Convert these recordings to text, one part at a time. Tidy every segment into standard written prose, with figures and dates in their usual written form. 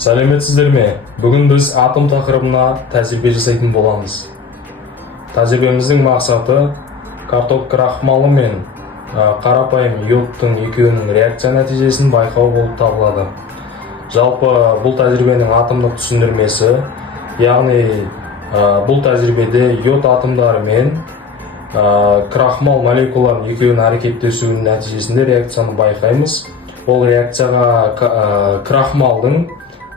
Сәлеметсіздер ме? Бүгін біз атом тақырыбына тәжірибе жасайтын боламыз. Тәжірибеміздің мақсаты картоп крахмалы мен қарапайым йодтың екеуінің реакция нәтижесін байқау болып табылады. Жалпы бұл тәжірибенің атомдық түсіндірмесі, яғни бұл тәжірибеде йод атомдары мен крахмал молекулаларының екеуінің әрекеттесуінің нәтижесінде реакцияны байқаймыз. Ол реакцияға крахмалдың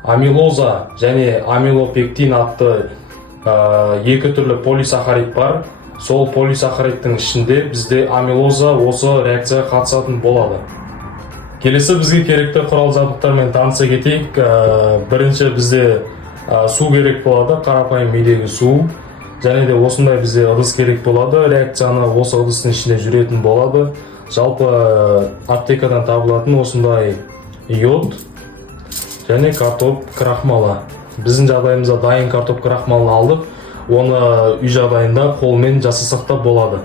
амилоза және амилопектин атты екі түрлі полисахарид бар. Сол полисахаридтің ішінде бізде амилоза осы реакцияға қатысатын болады. Келесі бізге керекті құрал жабдықтармен таныса кетейік. Бірінші бізде су керек болады, қарапайым мейдегі су. Және де осындай бізде ыдыс керек болады. Реакцияны осы ыдыстың ішінде жүретін болады. Жалпы аптекадан табылатын осындай йод және картоп крахмалы. Біздің жағдайымызда дайын картоп крахмалын алдық. Оны үй жағдайында қолмен жасасақ та болады.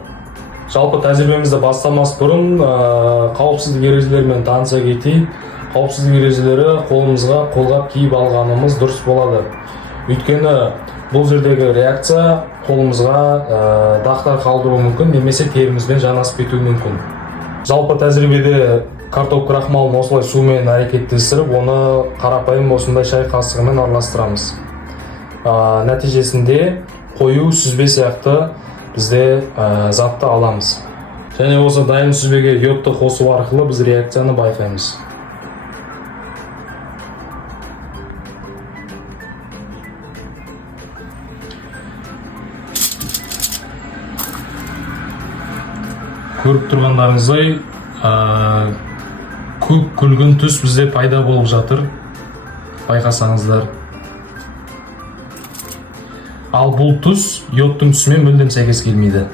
Жалпы тәжірибемізді бастамас бұрын қауіпсіздік ережелерімен таныса кетейік. Қауіпсіздік ережелері қолымызға қолғап киіп алғанымыз дұрыс болады. Өйткені бұл жердегі реакция қолымызға дақтар қалдыруы мүмкін, немесе терімізбен жанасып кетуі мүмкін. Жалпы тәжірибеде картоп крахмалын осылай сумен әрекеттестіріп, оны қарапайым осындай шай қасығымен араластырамыз. Нәтижесінде қою сүзбе сияқты бізде затты аламыз. Және осы дайын сүзбеге йодты қосу арқылы біз реакцияны байқаймыз. Көріп тұрғандарыңыздай көк күлгін түс бізде пайда болып жатыр, байқасаңыздар. Ал бұл түс йодтың түсімен мүлдем сәйкес келмейді.